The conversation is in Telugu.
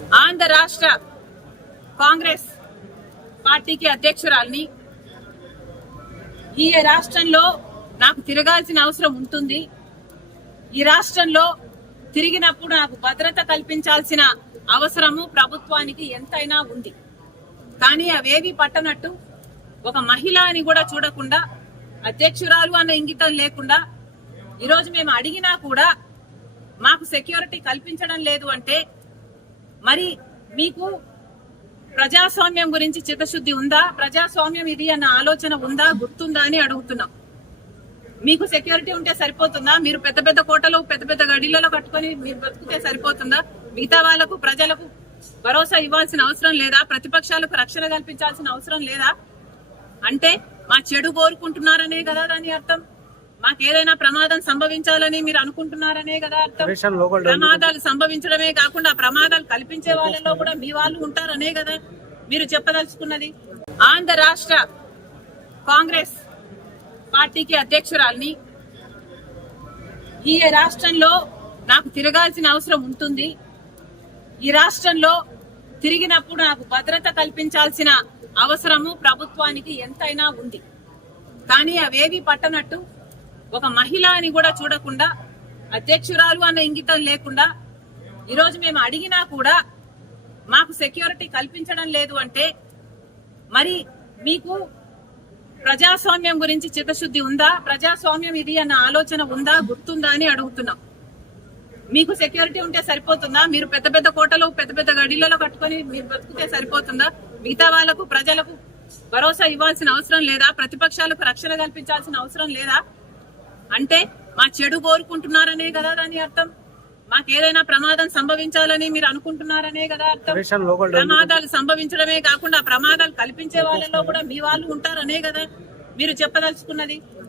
ఆంధ్ర రాష్ట్ర కాంగ్రెస్ పార్టీకి అధ్యక్షురాలిని. ఈ రాష్ట్రంలో నాకు తిరగాల్సిన అవసరం ఉంటుంది. ఈ రాష్ట్రంలో తిరిగినప్పుడు నాకు భద్రత కల్పించాల్సిన అవసరము ప్రభుత్వానికి ఎంతైనా ఉంది. కానీ అవేవి పట్టనట్టు ఒక మహిళ అని కూడా చూడకుండా, అధ్యక్షురాలు అన్న ఇంగితం లేకుండా ఈరోజు మేము అడిగినా కూడా మాకు సెక్యూరిటీ కల్పించడం లేదు అంటే మరి మీకు ప్రజాస్వామ్యం గురించి చిత్తశుద్ధి ఉందా? ప్రజాస్వామ్యం ఇది అన్న ఆలోచన ఉందా, గుర్తుందా అని అడుగుతున్నాం. మీకు సెక్యూరిటీ ఉంటే సరిపోతుందా? మీరు పెద్ద పెద్ద కోటలు పెద్ద పెద్ద గడిలలో కట్టుకొని మీరు బతుకుతే సరిపోతుందా? మిగతా వాళ్లకు ప్రజలకు భరోసా ఇవ్వాల్సిన అవసరం లేదా? ప్రతిపక్షాలకు రక్షణ కల్పించాల్సిన అవసరం లేదా? అంటే మా చెడు కోరుకుంటున్నారనే కదా దాని అర్థం. మాకేదైనా ప్రమాదం సంభవించాలని మీరు అనుకుంటున్నారనే కదా అర్థం. ప్రమాదాలు సంభవించడమే కాకుండా ప్రమాదాలు కల్పించే వాళ్ళలో కూడా మీ వాళ్ళు ఉంటారనే కదా మీరు చెప్పదలుచుకున్నది. ఆంధ్ర రాష్ట్ర కాంగ్రెస్ పార్టీకి అధ్యక్షురాలిని. ఈ రాష్ట్రంలో నాకు తిరగాల్సిన అవసరం ఉంటుంది. ఈ రాష్ట్రంలో తిరిగినప్పుడు నాకు భద్రత కల్పించాల్సిన అవసరము ప్రభుత్వానికి ఎంతైనా ఉంది. కానీ అవేవి పట్టనట్టు ఒక మహిళ అని కూడా చూడకుండా, అధ్యక్షురాలు అన్న ఇంగితం లేకుండా ఈరోజు మేము అడిగినా కూడా మాకు సెక్యూరిటీ కల్పించడం లేదు అంటే మరి మీకు ప్రజాస్వామ్యం గురించి చిత్తశుద్ధి ఉందా? ప్రజాస్వామ్యం ఇది అన్న ఆలోచన ఉందా, గుర్తుందా అని అడుగుతున్నాం. మీకు సెక్యూరిటీ ఉంటే సరిపోతుందా? మీరు పెద్ద పెద్ద కోటలు పెద్ద పెద్ద గడిలలో కట్టుకొని మీరు బతుకుతే సరిపోతుందా? మిగతా వాళ్లకు ప్రజలకు భరోసా ఇవ్వాల్సిన అవసరం లేదా? ప్రతిపక్షాలకు రక్షణ కల్పించాల్సిన అవసరం లేదా? అంటే మా చెడు కోరుకుంటున్నారనే కదా దాని అర్థం. మాకేదైనా ప్రమాదం సంభవించాలని మీరు అనుకుంటున్నారనే కదా అర్థం. ప్రమాదాలు సంభవించడమే కాకుండా ప్రమాదాలు కల్పించే వాళ్ళలో కూడా మీ వాళ్ళు ఉంటారనే కదా మీరు చెప్పదలుచుకున్నది.